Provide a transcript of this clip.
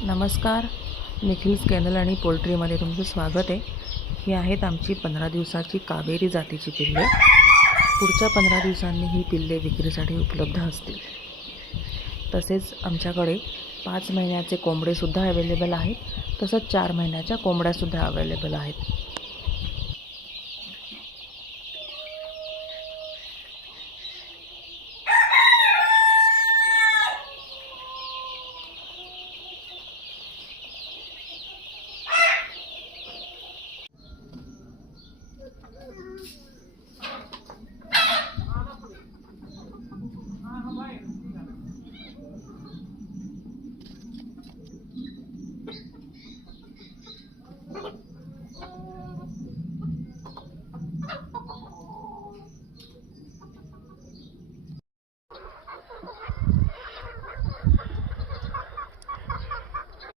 नमस्कार. निखिल्स कॅनल आणि पोल्ट्रीमध्ये तुमचं स्वागत आहे. ही आहेत आमची 15 दिवसाची कावेरी जातीची पिल्ले. पुढच्या 15 दिवसांनी ही पिल्ले विक्रीसाठी उपलब्ध असतील. तसेच आमच्याकडे 5 महिन्याचे कोंबडेसुद्धा अवेलेबल आहेत. तसंच 4 महिन्याच्या कोंबड्यासुद्धा अवेलेबल आहेत.